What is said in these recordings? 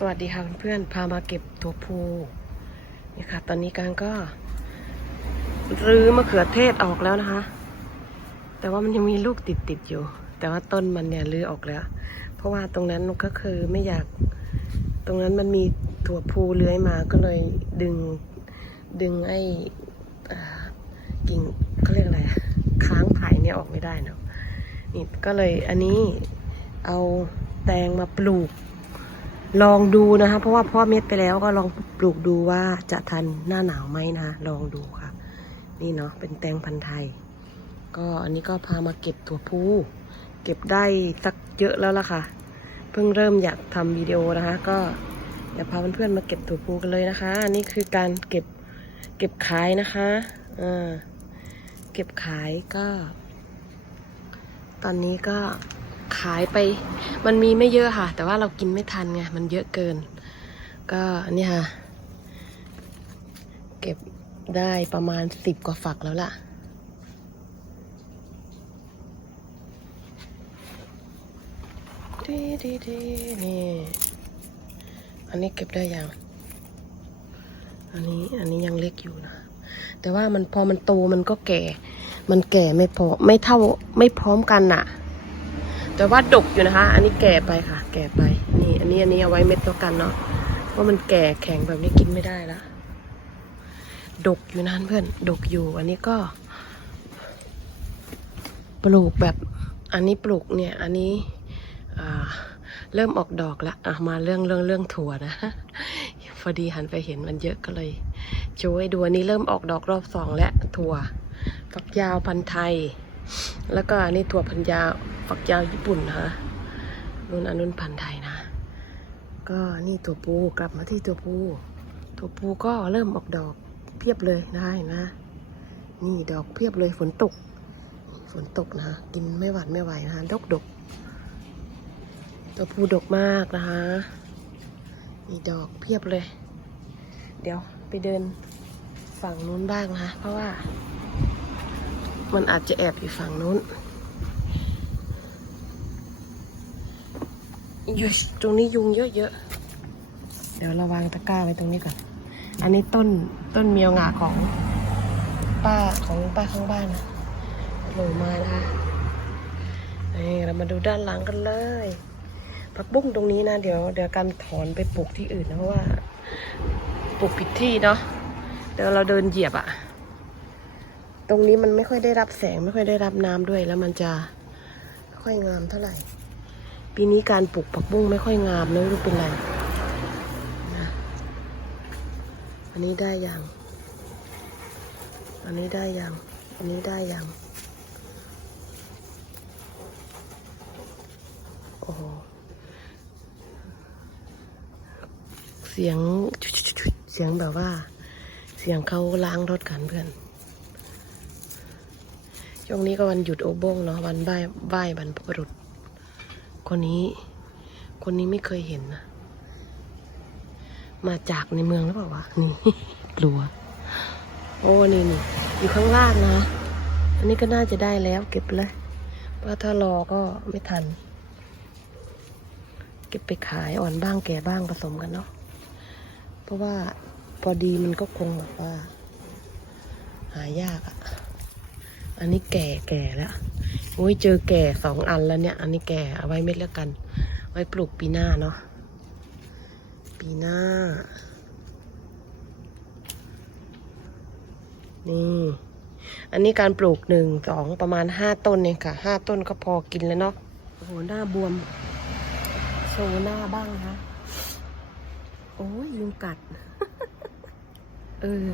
สวัสดีค่ะเพื่อนๆพามาเก็บตัวพูนี่ค่ะ ตอนนี้การก็รื้อมะเขือเทศออกแล้วนะคะ แต่ว่ามันยังมีลูกติดๆอยู่ แต่ว่าต้นมันเนี่ยรื้อออกแล้ว เพราะว่าตรงนั้นก็คือไม่อยาก ตรงนั้นมันมีถั่วพูเลื้อยมาก็เลยดึงดึงไอ้อ่ากิ่งเขาเรียกอะไรค้างไผ่เนี่ยออกไม่ได้เนาะนี่ก็เลยอันนี้เอาแตงมาปลูก ลองดูนะคะ เพราะว่าพ่อเม็ดไปแล้วก็ลองปลูกดูว่าจะทันหน้าหนาวไหมนะคะลองดูค่ะ นี่เนาะเป็นแตงพันธุ์ไทย ก็อันนี้ก็พามาเก็บตัวผู้เก็บได้สักเยอะแล้วล่ะค่ะ เพิ่งเริ่มอยากทำวิดีโอนะคะ ก็เดี๋ยวพาเพื่อนๆมาเก็บตัวผู้กันเลยนะคะ อันนี้คือการเก็บเก็บขายนะคะอ่าเก็บขายก็ ตอนนี้ก็ ขายไป มันมีไม่เยอะค่ะ แต่ว่าเรากินไม่ทันไง มันเยอะเกิน ก็นี่ค่ะ เก็บได้ประมาณสิบกว่าฝักแล้วล่ะ ดีดีดีนี่ อันนี้เก็บได้ยัง อันนี้ อันนี้ยังเล็กอยู่นะ แต่ว่ามันพอมันโตมันก็แก่ มันแก่ไม่พอ ไม่เท่า ไม่พร้อมกันน่ะ แต่ว่าดกอยู่นะคะ อันนี้แก่ไปค่ะ แก่ไป นี่ อันนี้อันนี้เอาไว้เม็ดตัวกันเนาะว่ามันแก่แข็งแบบนี้กินไม่ได้ละดกอยู่นะเพื่อน ดกอยู่ อันนี้ก็ ปลูกแบบ อันนี้ปลูกเนี่ย อันนี้เริ่มออกดอกแล้วอะมาเรื่องเรื่องเรื่องถั่วนะพอดีหันไปเห็นมันเยอะก็เลยโชว์ให้ดูอันนี้เริ่มออกดอกรอบสองแล้วถั่ว ฝักยาวพันธุ์ไทย แล้วก็อันนี้ถั่วพันยาวฝักยาวญี่ปุ่นนะคะนุ่นอันนุ่นพันธ์ไทยนะ ก็นี่ตัวปูกลับมาที่ตัวปูตัวปูก็เริ่มออกดอกเพียบเลยนะคะเห็นไหมนี่ดอกเพียบเลยฝนตก ฝนตกนะกินไม่หวัดไม่ไหวนะคะดกดกตัวปูดกมากนะคะ มีดอกเพียบเลย เดี๋ยวไปเดินฝั่งนู้นบ้างนะคะ เพราะว่า มันอาจจะแอบอยู่ฝั่งนู้นอยู่ตรงนี้ยุงเยอะๆ เดี๋ยวเราวางตะกร้าไว้ตรงนี้ก่อน อันนี้ต้นต้นเมียวงาของป้าของป้าข้างบ้านนะโผล่มานะคะนี่เรามาดูด้านหลังกันเลยผักบุ้งตรงนี้นะ เดี๋ยวเดี๋ยวการถอนไปปลูกที่อื่นนะเพราะว่าปลูกผิดที่เนาะเดี๋ยวเราเดินเหยียบอะ ตรงนี้มันไม่ค่อยได้รับแสงไม่ค่อยได้รับน้ำด้วย แล้วมันจะไม่ค่อยงามเท่าไหร่ ปีนี้การปลูกผักบุ้งไม่ค่อยงามไม่รู้เป็นไรนะอันนี้ได้ยังอันนี้ได้ยังอันนี้ได้ยังโอ้โหเสียงเสียงแบบว่า เสียงเขาล้างรถกันเพื่อน ช่วงนี้ก็วันหยุดโอบงเนาะวันไหว้ไหว้บรรพบุรุษ คนนี้ คนนี้ไม่เคยเห็นนะ มาจากในเมืองหรือเปล่าวะนี่กลัว โอ้นี่นี่อยู่ข้างล่างนะ อันนี้ก็น่าจะได้แล้ว เก็บเลยเพราะถ้ารอก็ไม่ทัน เก็บไปขายอ่อนบ้างแก่บ้างผสมกันเนาะเพราะว่าพอดีมันก็คงแบบว่า หายากอะ่ะ อันนี้แก่แก่แล้วโอ้ยเจอแก่สองอันแล้วเนี่ย อันนี้แก่เอาไว้เม็ดแล้วกัน ไว้ปลูกปีหน้าเนาะปีหน้า นี่ อันนี้การปลูกหนึ่งสองประมาณห้าต้นเองค่ะห้าต้นก็พอกินแล้วเนาะโอ้โหหน้าบวมโชว์หน้าบ้างนะโอ้ยยุงกัด เออ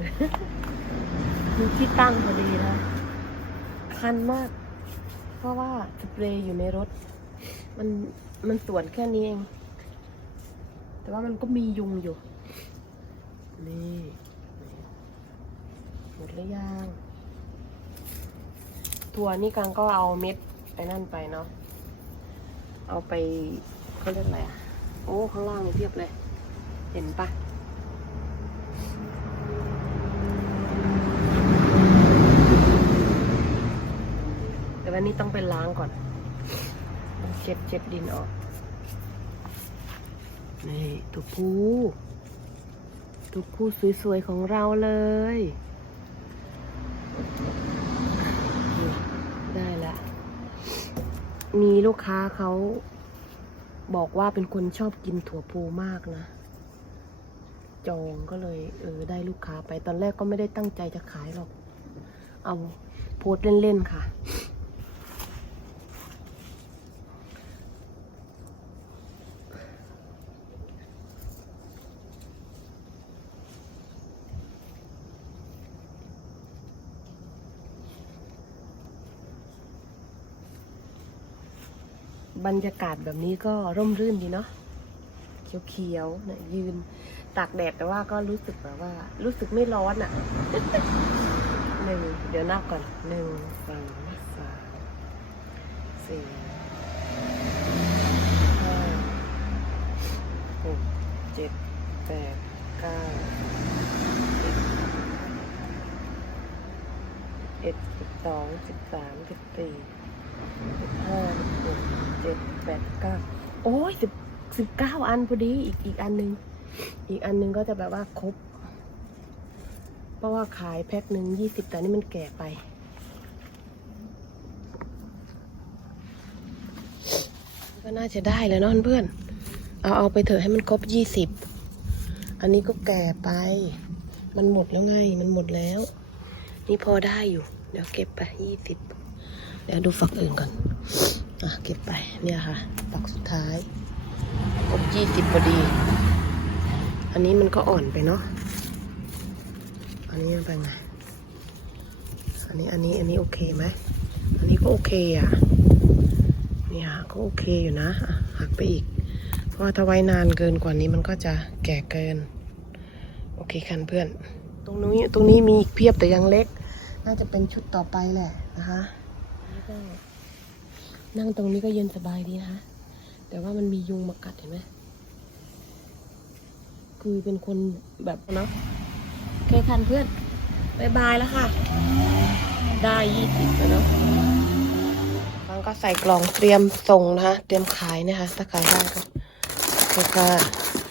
มีที่ตั้งพอดีนะ คันมาก เพราะว่าสเปรย์อยู่ในรถ มันมันสวนแค่นี้เอง แต่ว่ามันก็มียุงอยู่ นี่หมดหรือยังถั่วนี่กังก็เอาเม็ดไอ้นั่นไปเนาะเอาไปเขาเรียกอะไรอะ โอ้ ข้างล่างมีเพียบเลย เห็นปะแต่วั นนี้ต้องไปล้างก่อน เจ็บเจ็บดินออก นี่ตัวผู้ตัวผู้สวยๆของเราเลย ได้แล้วมีลูกค้าเขาบอกว่าเป็นคนชอบกินถั่วพูมากนะ จองก็เลยเออได้ลูกค้าไปตอนแรกก็ไม่ได้ตั้งใจจะขายหรอก เอาโพสเล่น ๆ ค่ะ บรรยากาศแบบนี้ก็ร่มรื่นดีเนาะเขียวๆเนี่ยยืนตากแดดแต่ว่าก็รู้สึกแบบว่า รู้สึกไม่ร้อนอะ่ะหนึ่งเดี๋ยวนับก่อนหนึ่งสองสามสี่ห้าหกเจ็ดแปดเก้าเอ็ดสิบสองสิบสามสิบสี่ ห้าหกเจ็ดแปดเก้าโอ้ยสิบสิบเก้าอันพอดีอีกอีกอันหนึ่งอีกอันหนึ่งก็จะแบบว่าครบ เพราะว่าขายแพ็คหนึ่งยี่สิบแต่นี่มันแก่ไปก็น่าจะได้แล้วเนาะเพื่อน เอาเอาไปเถอะให้มันครบยี่สิบ อันนี้ก็แก่ไป มันหมดแล้วไง มันหมดแล้ว นี่พอได้อยู่ เดี๋ยวเก็บไปยี่สิบ ดี๋ยวดูฝักอื่นก่อนอะเก็บไปเนี่ยค่ะ ฝักสุดท้ายครบยี่สิบพอดี อันนี้มันก็อ่อนไปเนาะอันนี้เป็นไงอันนี้อันนี้อันนี้โอเคไหมอันนี้ก็โอเคอะเนี่ยก็โอเคอยู่นะหักไปอีก เพราะว่าถ้าไว้นานเกินกว่านี้มันก็จะแก่เกิน โอเคคันเพื่อน ตรงนี้ตรงนี้มีอีกเพียบแต่ยังเล็ก น่าจะเป็นชุดต่อไปแหละนะคะ ก็นั่งตรงนี้ก็เย็นสบายดีนะคะ แต่ว่ามันมียุงมากัดเห็นไหมคือเป็นคนแบบเนาะโอเคคันเพื่อนบายบายแล้วค่ะ ได้ยี่สิบแล้วเนาะฟังก็ใส่กล่องเตรียมส่งนะคะ เตรียมขายนะคะถ้าขายได้ก็โอเคค่ะ